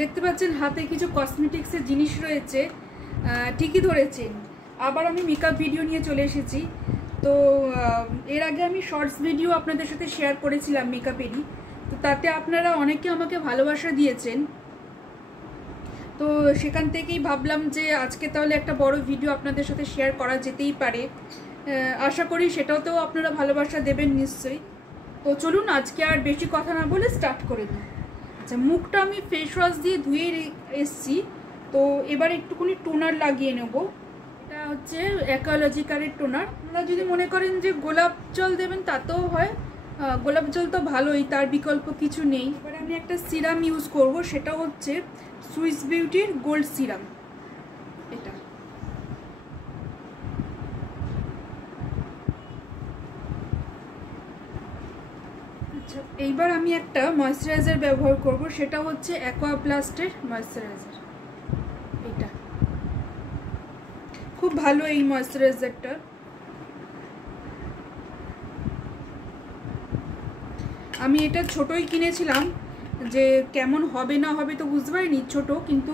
দেখতে পাচ্ছেন হাতে কিছু কসমেটিক্সের জিনিস রয়েছে, ঠিকই ধরেছেন। আবার আমি মেকআপ ভিডিও নিয়ে চলে এসেছি। তো এর আগে আমি শর্টস ভিডিও আপনাদের সাথে শেয়ার করেছিলাম মেকআপেরই, তো তাতে আপনারা অনেকে আমাকে ভালোবাসা দিয়েছেন। তো সেখান থেকেই ভাবলাম যে আজকে তাহলে একটা বড় ভিডিও আপনাদের সাথে শেয়ার করা যেতেই পারে। আশা করি সেটাতেও আপনারা ভালোবাসা দেবেন নিশ্চয়ই। তো চলুন আজকে আর বেশি কথা না বলে স্টার্ট করে দিই। আচ্ছা, মুখটা আমি ফেস ওয়াশ দিয়ে ধুয়ে এসছি। তো এবার একটুখানি টোনার লাগিয়ে নেব। এটা হচ্ছে অ্যাকোলজিকারের টোনার। আপনারা যদি মনে করেন যে গোলাপ জল দেবেন তাতেও হয়, গোলাপ জল তো ভালোই, তার বিকল্প কিছু নেই। এবার আমি একটা সিরাম ইউজ করব, সেটা হচ্ছে সুইস বিউটির গোল্ড সিরাম। এটা আচ্ছা, এইবার আমি একটা ময়েশ্চারাইজার ব্যবহার করব, সেটা হচ্ছে অ্যাকোয়াপ্লাস্টের ময়েশ্চারাইজার। এটা খুব ভালো এই ময়েশ্চারাইজারটা। আমি এটা ছোটই কিনেছিলাম, যে কেমন হবে না হবে তো বুঝতে পারিনি, ছোট কিন্তু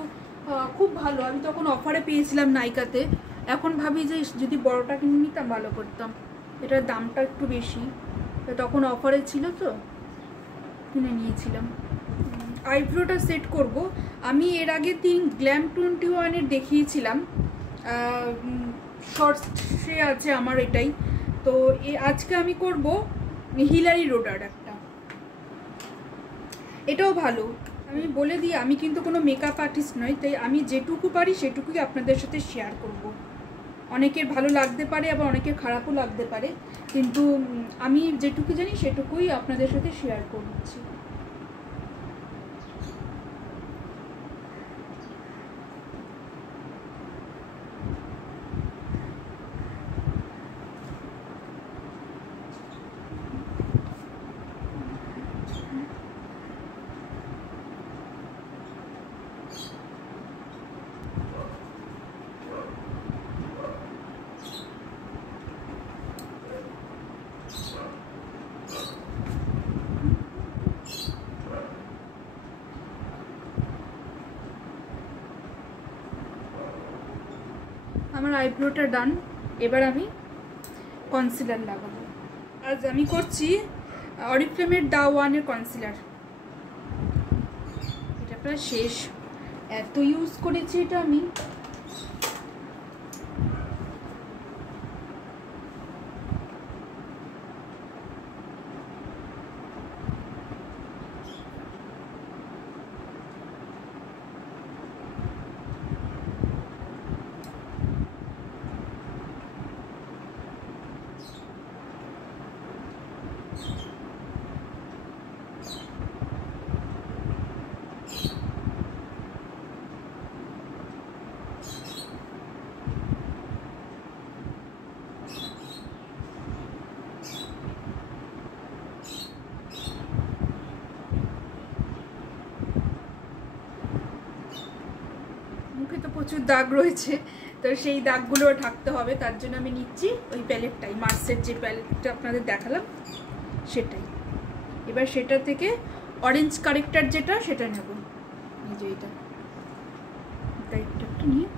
খুব ভালো। আমি তখন অফারে পেয়েছিলাম নাইকাতে। এখন ভাবি যে যদি বড়টা কিনে নিতাম ভালো করতাম। এটার দামটা একটু বেশি, তো তখন অফারে ছিল তো কিনে নিয়েছিলাম। আইব্রোটা সেট করব। আমি এর আগে গ্ল্যাম 21-এর দেখিয়েছিলাম, শর্টসে আছে আমার এটাই। তো আজকে আমি করব হিলারি রোডার একটা, এটাও ভালো। আমি বলে দিই, আমি কিন্তু কোনো মেকআপ আর্টিস্ট নই, তাই আমি যেটুকু পারি সেটুকুই আপনাদের সাথে শেয়ার করব। অনেকের ভালো লাগতে পারে, আবার অনেকের খারাপও লাগতে পারে, কিন্তু আমি যেটুকু জানি সেটুকুই আপনাদের সাথে শেয়ার করছি। আমার আইব্রোটা ডান। এবার আমি কনসিলার লাগাবো। আজ আমি করছি অরিফ্লেমের দা ওয়ানের কনসিলার। এটা প্রায় শেষ, এত ইউজ করেছি এটা আমি। মুখে তো প্রচুর দাগ রয়েছে, তো সেই দাগগুলো ঢাকতে হবে, তার জন্য আমি নিচ্ছি ওই প্যালেটটাই, মার্সের যে প্যালেটটা আপনাদের দেখালাম সেটাই। এবার সেটা থেকে অরেঞ্জ কারেক্টার যেটা সেটা নেব, এই যে এটা একটু নিয়ে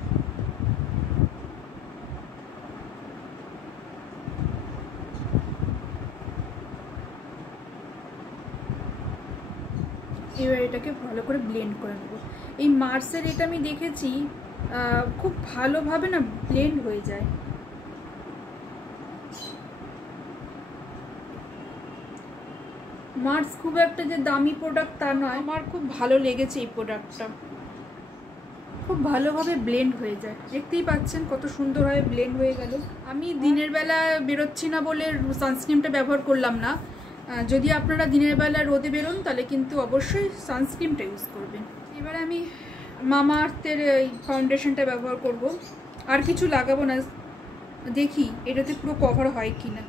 এবার এটাকে ভালো করে ব্লেন্ড করে নেব। এই মার্সের এটা আমি দেখেছি খুব ভালোভাবে না ব্লেন্ড হয়ে যায়। মার্স খুব একটা যে দামি প্রোডাক্ট তা নয়, আমার খুব ভালো লেগেছে এই প্রোডাক্টটা, খুব ভালোভাবে ব্লেন্ড হয়ে যায়। দেখতেই পাচ্ছেন কত সুন্দরভাবে ব্লেন্ড হয়ে গেল। আমি দিনের বেলা বেরোচ্ছি না বলে সানস্ক্রিনটা ব্যবহার করলাম না। যদি আপনারা দিনের বেলা রোদে বেরোন তাহলে কিন্তু অবশ্যই সানস্ক্রিনটা ইউজ করবেন। এবার আমি মামা আর্থের এই ফাউন্ডেশনটা ব্যবহার করব, আর কিছু লাগাবো না। দেখি এটাতে পুরো কভার হয় কি না।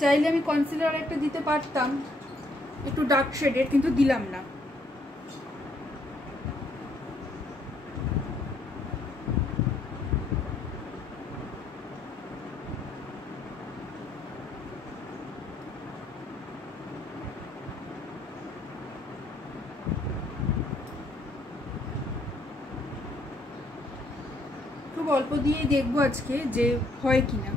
চাইলে আমি কনসিলার একটা দিতে পারতাম, একটু ডার্ক শেডের, কিন্তু দিলাম না। অল্প দিয়েই দেখবো আজকে যে হয় কিনা।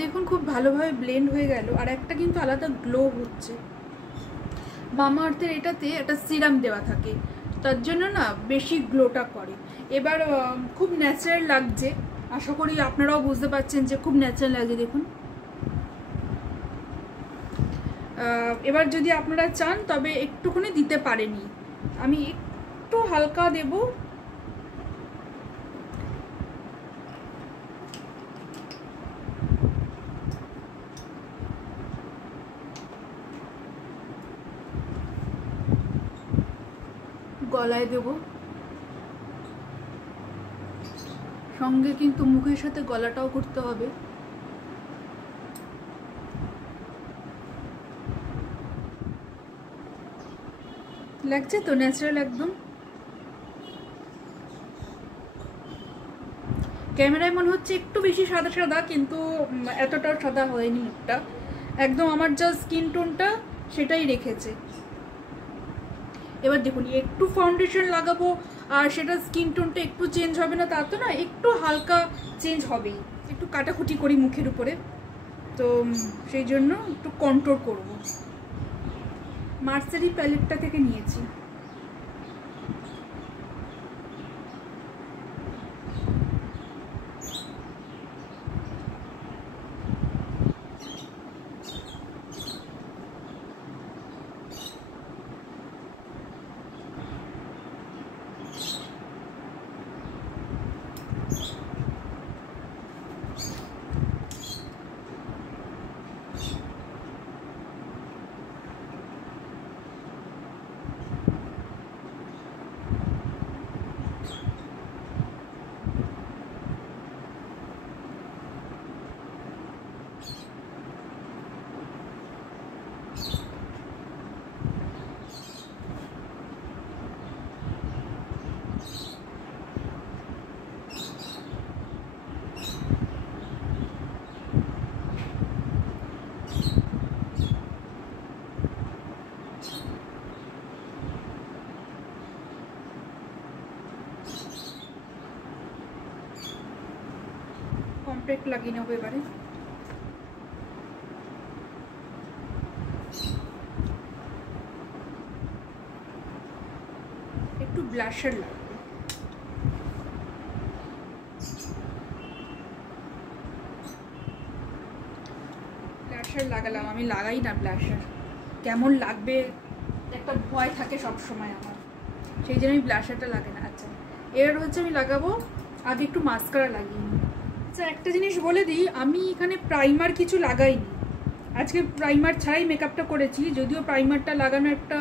দেখুন খুব ভালোভাবে ব্লেন্ড হয়ে গেল। আর একটা কিন্তু আলাদা গ্লো হচ্ছে। মামা আর্থের এটাতে একটা সিরাম দেওয়া থাকে, তার জন্য না বেশি গ্লোটা করে। এবার খুব ন্যাচারাল লাগছে, আশা করি আপনারাও বুঝতে পারছেন যে খুব ন্যাচারাল লাগছে। দেখুন এবার যদি আপনারা চান তবে একটুখানি দিতে পারেনি, আমি একটু হালকা দেব। গলায় দেব, সঙ্গে কিন্তু মুখের সাথে গলাটাও করতে হবে। লাগছে তো ন্যাচারাল একদম। ক্যামেরায় মনে হচ্ছে একটু বেশি সাদা সাদা, কিন্তু এতটাও সাদা হয়নি মুখটা, একদম আমার যা স্কিন টোনটা সেটাই রেখেছে। এবার দেখুন একটু ফাউন্ডেশন লাগাবো আর সেটা স্কিন টোনটা একটু চেঞ্জ হবে না তা তো না, একটু হালকা চেঞ্জ হবেই। একটু কাটাকুটি করি মুখের উপরে, তো সেই জন্য একটু কন্ট্রোল করব। মার্সারি প্যালেটটা থেকে নিয়েছি। কমপ্যাক্ট লাগিয়ে নেবো এবারে। একটু ব্লাশার লাগবে। ব্লাশার লাগালাম, আমি লাগাই না ব্লাশার, কেমন লাগবে একটা ভয় থাকে সব সময় আমার, সেই জন্য আমি ব্লাশারটা লাগে না। আচ্ছা এবার হচ্ছে আমি লাগাবো, আগে একটু মাস্কারা লাগিয়ে নিই। আচ্ছা একটা জিনিস বলে দিই, আমি এখানে প্রাইমার কিছু লাগাইনি, আজকে প্রাইমার ছাড়াই মেকআপটা করেছি। যদিও প্রাইমারটা লাগানো একটা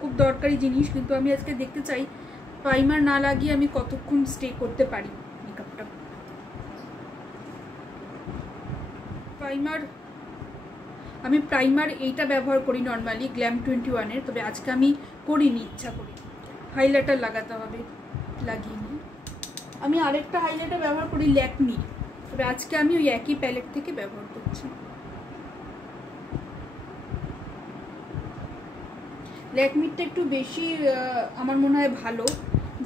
খুব দরকারি জিনিস, কিন্তু আমি আজকে দেখতে চাই প্রাইমার না লাগিয়ে আমি কতক্ষণ স্টে করতে পারি মেকআপটা। প্রাইমার এইটা ব্যবহার করি নর্মালি, গ্ল্যাম 21-এর, তবে আজকে আমি করিনি ইচ্ছা করি। হাইলাইটার লাগাতে হবে, লাগিয়ে নিই। আমি আরেকটা হাইলাইটার ব্যবহার করি ল্যাকমি, তবে আজকে আমি ওই একই প্যালেট থেকে ব্যবহার করছি। ল্যাকমিটা একটু বেশি আমার মনে হয় ভালো,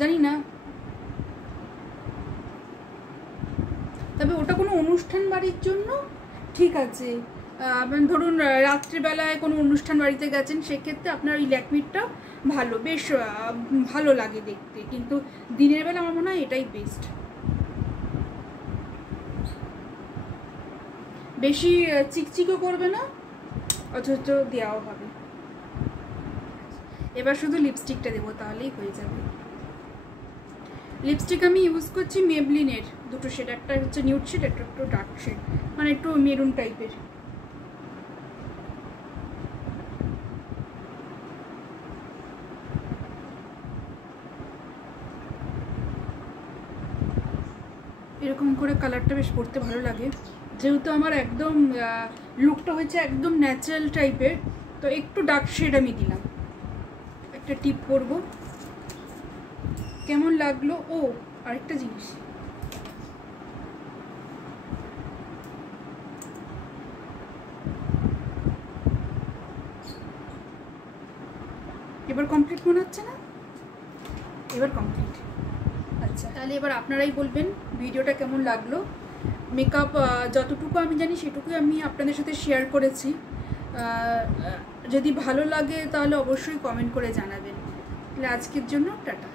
জানি না, তবে ওটা কোনো অনুষ্ঠান বাড়ির জন্য ঠিক আছে। ধরুন রাত্রিবেলায় কোনো অনুষ্ঠান বাড়িতে গেছেন, সেক্ষেত্রে আপনার ওই ল্যাকমিটা ভালো, বেশ ভালো লাগে দেখতে, কিন্তু দিনের বেলা আমার মনে হয় এটাই বেস্ট। বেশি চিকচিকও করবে না, অথচ দেওয়াও হবে। এবার শুধু লিপস্টিকটা দেবো, তাহলেই হয়ে যাবে। লিপস্টিক আমি ইউজ করছি মেবলিনের দুটো শেড, একটা হচ্ছে নিউড শেড, একটা একটু ডার্ক শেড, মানে একটু মেরুন টাইপের। এরকম করে কালারটা বেশ পরতে ভালো লাগে, যেহেতু আমার একদম লুকটা হয়েছে একদম ন্যাচারাল টাইপের, তো একটু ডার্ক শেড আমি দিলাম। একটা টিপ করব, কেমন লাগলো। ও আরেকটা জিনিস, এবার কমপ্লিট মনে হচ্ছে না? এবার কমপ্লিট। আচ্ছা, তাহলে এবার আপনারাই বলবেন ভিডিওটা কেমন লাগলো। মেকআপ যতটুকু আমি জানি সেটুকুই আমি আপনাদের সাথে শেয়ার করেছি। যদি ভালো লাগে তাহলে অবশ্যই কমেন্ট করে জানাবেন। তাহলে আজকের জন্য টাটা।